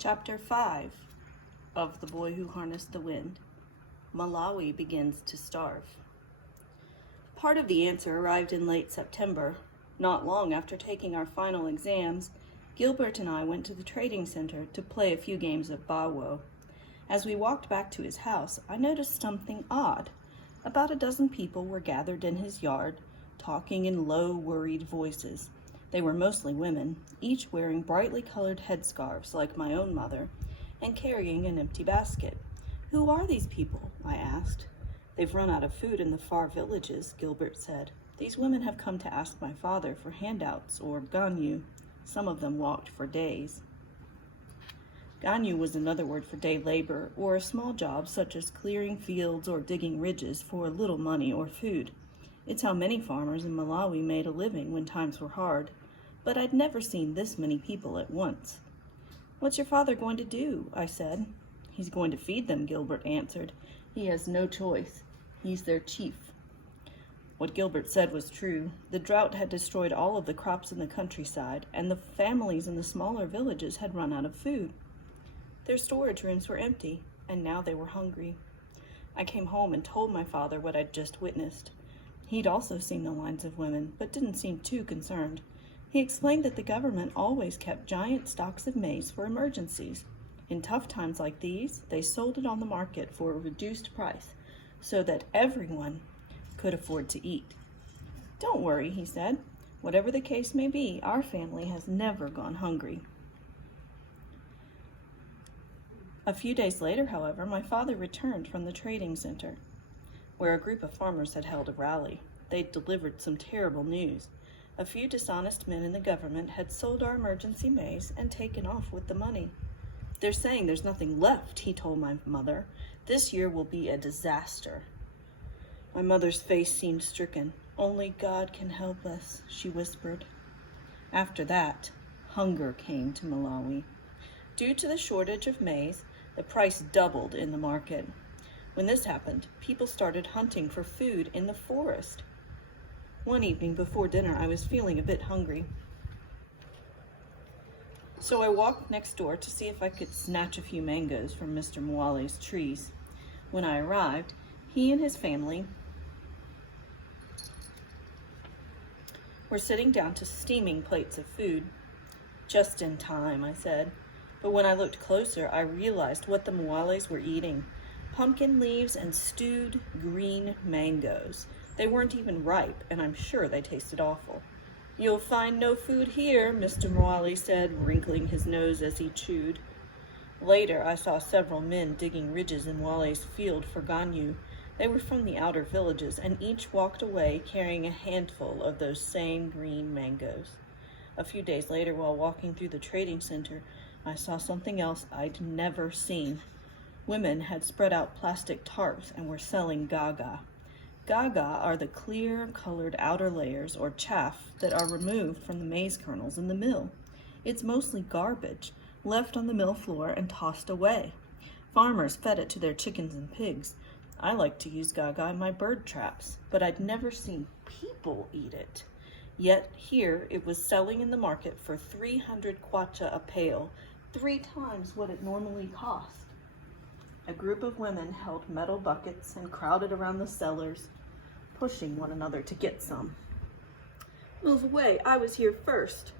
Chapter 5 of The Boy Who Harnessed the Wind. Malawi begins to starve. Part of the answer arrived in late September. Not long after taking our final exams, Gilbert and I went to the trading center to play a few games of Bawo. As we walked back to his house, I noticed something odd. About a dozen people were gathered in his yard, talking in low, worried voices. They were mostly women, each wearing brightly colored headscarves like my own mother, and carrying an empty basket. "Who are these people?" I asked. "They've run out of food in the far villages," Gilbert said. "These women have come to ask my father for handouts or ganyu." Some of them walked for days. Ganyu was another word for day labor, or a small job such as clearing fields or digging ridges for little money or food. It's how many farmers in Malawi made a living when times were hard, but I'd never seen this many people at once. "What's your father going to do?" I said. "He's going to feed them," Gilbert answered. "He has no choice. He's their chief." What Gilbert said was true. The drought had destroyed all of the crops in the countryside, and the families in the smaller villages had run out of food. Their storage rooms were empty, and now they were hungry. I came home and told my father what I'd just witnessed. He'd also seen the lines of women, but didn't seem too concerned. He explained that the government always kept giant stocks of maize for emergencies. In tough times like these, they sold it on the market for a reduced price so that everyone could afford to eat. "Don't worry," he said. "Whatever the case may be, our family has never gone hungry." A few days later, however, my father returned from the trading center, where a group of farmers had held a rally. They'd delivered some terrible news. A few dishonest men in the government had sold our emergency maize and taken off with the money. "They're saying there's nothing left," he told my mother. "This year will be a disaster." My mother's face seemed stricken. "Only God can help us," she whispered. After that, hunger came to Malawi. Due to the shortage of maize, the price doubled in the market. When this happened, people started hunting for food in the forest. One evening before dinner, I was feeling a bit hungry. So I walked next door to see if I could snatch a few mangoes from Mr. Mwale's trees. When I arrived, he and his family were sitting down to steaming plates of food. "Just in time," I said. But when I looked closer, I realized what the Mwales were eating: pumpkin leaves and stewed green mangoes. They weren't even ripe, and I'm sure they tasted awful. "You'll find no food here," Mr. Mwale said, wrinkling his nose as he chewed. Later, I saw several men digging ridges in Mwale's field for ganyu. They were from the outer villages, and each walked away carrying a handful of those same green mangoes. A few days later, while walking through the trading center, I saw something else I'd never seen. Women had spread out plastic tarps and were selling gaga. Gaga are the clear-colored outer layers, or chaff, that are removed from the maize kernels in the mill. It's mostly garbage, left on the mill floor and tossed away. Farmers fed it to their chickens and pigs. I like to use gaga in my bird traps, but I'd never seen people eat it. Yet here it was selling in the market for 300 kwacha a pail, 3 times what it normally cost. A group of women held metal buckets and crowded around the sellers, pushing one another to get some. "Move away, I was here first."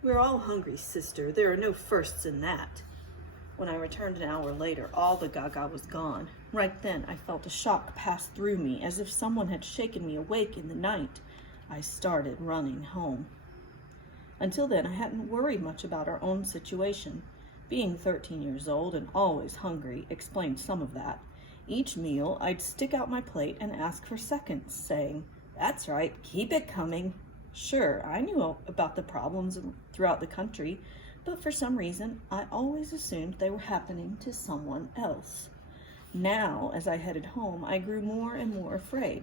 "We're all hungry, sister. There are no firsts in that." When I returned an hour later, all the gaga was gone. Right then, I felt a shock pass through me, as if someone had shaken me awake in the night. I started running home. Until then, I hadn't worried much about our own situation. Being 13 years old and always hungry explained some of that. Each meal, I'd stick out my plate and ask for seconds, saying, "That's right, keep it coming." Sure, I knew about the problems throughout the country, but for some reason, I always assumed they were happening to someone else. Now, as I headed home, I grew more and more afraid.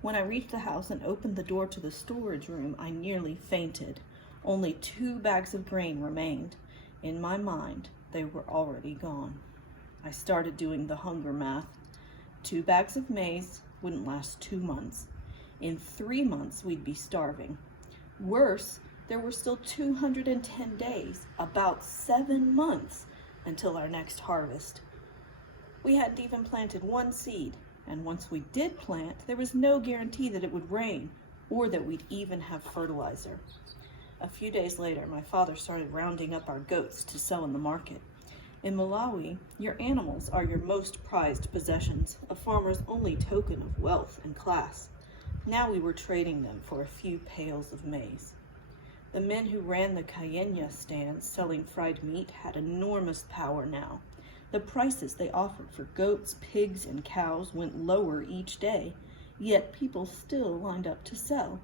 When I reached the house and opened the door to the storage room, I nearly fainted. Only 2 bags of grain remained. In my mind, they were already gone. I started doing the hunger math. 2 bags of maize wouldn't last 2 months. In 3 months, we'd be starving. Worse, there were still 210 days, about 7 months, until our next harvest. We hadn't even planted one seed, and once we did plant, there was no guarantee that it would rain or that we'd even have fertilizer. A few days later, my father started rounding up our goats to sell in the market. In Malawi, your animals are your most prized possessions, a farmer's only token of wealth and class. Now we were trading them for a few pails of maize. The men who ran the Kayenya stands selling fried meat had enormous power now. The prices they offered for goats, pigs, and cows went lower each day, yet people still lined up to sell.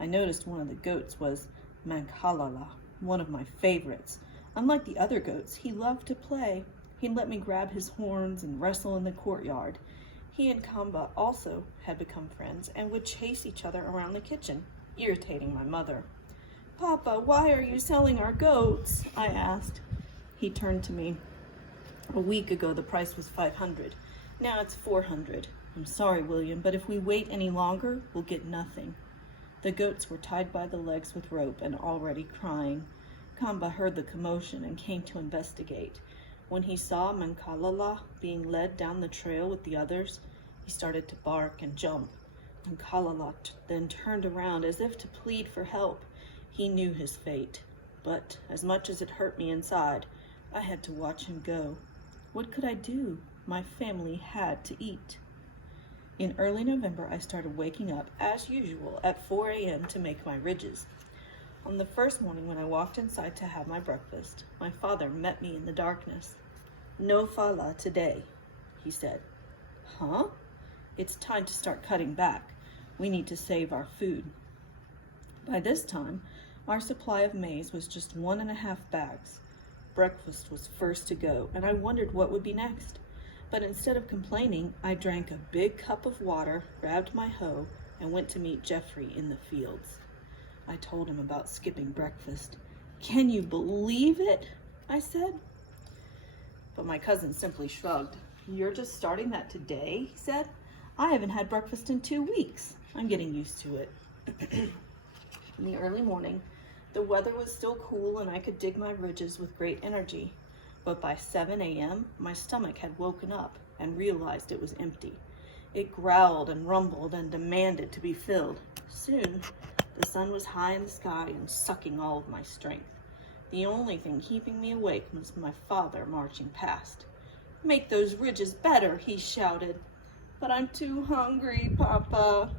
I noticed one of the goats was Mankalala, one of my favorites. Unlike the other goats, he loved to play. He'd let me grab his horns and wrestle in the courtyard. He and Kamba also had become friends and would chase each other around the kitchen, irritating my mother. "Papa, why are you selling our goats?" I asked. He turned to me. "A week ago the price was $500. Now it's $400. I'm sorry, William, but if we wait any longer, we'll get nothing." The goats were tied by the legs with rope and already crying. Kamba heard the commotion and came to investigate. When he saw Mankalala being led down the trail with the others, he started to bark and jump. Mankalala then turned around as if to plead for help. He knew his fate, but as much as it hurt me inside, I had to watch him go. What could I do? My family had to eat. In early November, I started waking up, as usual, at 4 a.m. to make my ridges. On the first morning when I walked inside to have my breakfast, my father met me in the darkness. "No fala today," he said. "Huh?" "It's time to start cutting back. We need to save our food." By this time, our supply of maize was just 1.5 bags. Breakfast was first to go, and I wondered what would be next. But instead of complaining, I drank a big cup of water, grabbed my hoe, and went to meet Jeffrey in the fields. I told him about skipping breakfast. "Can you believe it?" I said. But my cousin simply shrugged. "You're just starting that today?" he said. "I haven't had breakfast in 2 weeks. I'm getting used to it." In the early morning, the weather was still cool and I could dig my ridges with great energy. But by 7 a.m., my stomach had woken up and realized it was empty. It growled and rumbled and demanded to be filled. Soon, the sun was high in the sky and sucking all of my strength. The only thing keeping me awake was my father marching past. "Make those ridges better," he shouted. "But I'm too hungry, Papa."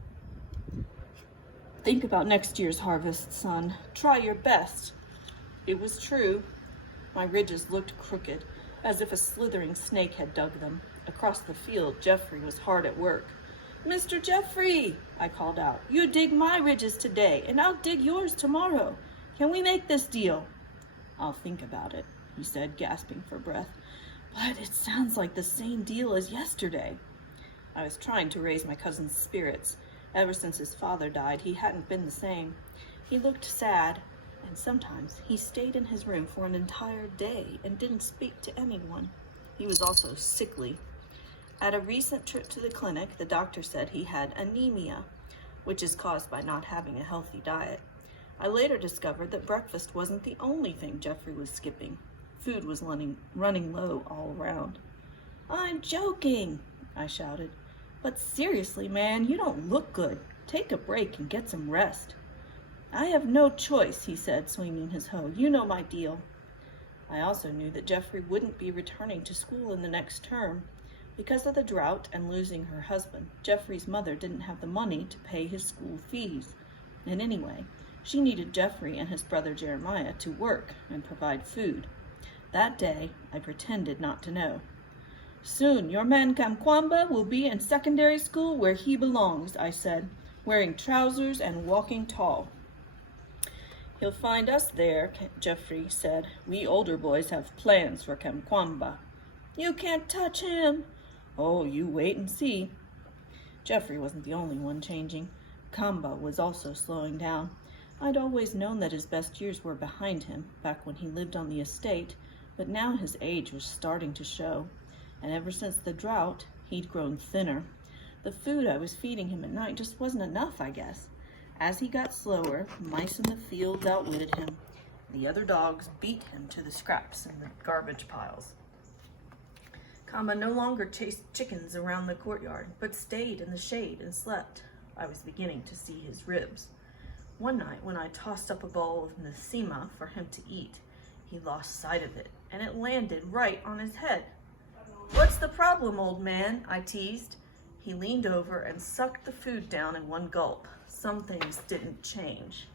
"Think about next year's harvest, son. Try your best." It was true. My ridges looked crooked, as if a slithering snake had dug them. Across the field, Jeffrey was hard at work. "Mr. Jeffrey," I called out, "you dig my ridges today, and I'll dig yours tomorrow. Can we make this deal?" "I'll think about it," he said, gasping for breath. "But it sounds like the same deal as yesterday." I was trying to raise my cousin's spirits. Ever since his father died, he hadn't been the same. He looked sad, and sometimes he stayed in his room for an entire day and didn't speak to anyone. He was also sickly. At a recent trip to the clinic, the doctor said he had anemia, which is caused by not having a healthy diet. I later discovered that breakfast wasn't the only thing Jeffrey was skipping. Food was running low all around. "I'm joking," I shouted. "But seriously, man, you don't look good. Take a break and get some rest." "I have no choice," he said, swinging his hoe. "You know my deal." I also knew that Jeffrey wouldn't be returning to school in the next term. Because of the drought and losing her husband, Jeffrey's mother didn't have the money to pay his school fees. And anyway, she needed Jeffrey and his brother Jeremiah to work and provide food. That day, I pretended not to know. "Soon, your man Kamkwamba will be in secondary school where he belongs," I said, "wearing trousers and walking tall." "He'll find us there," Jeffrey said. "We older boys have plans for Kamkwamba." "You can't touch him." "Oh, you wait and see." Jeffrey wasn't the only one changing. Kamba was also slowing down. I'd always known that his best years were behind him, back when he lived on the estate, but now his age was starting to show. And ever since the drought, he'd grown thinner. The food I was feeding him at night just wasn't enough, I guess. As he got slower, mice in the fields outwitted him. The other dogs beat him to the scraps in the garbage piles. Kamba no longer chased chickens around the courtyard, but stayed in the shade and slept. I was beginning to see his ribs. One night, when I tossed up a bowl of Nasima for him to eat, he lost sight of it, and it landed right on his head. "What's the problem, old man?" I teased. He leaned over and sucked the food down in one gulp. Some things didn't change.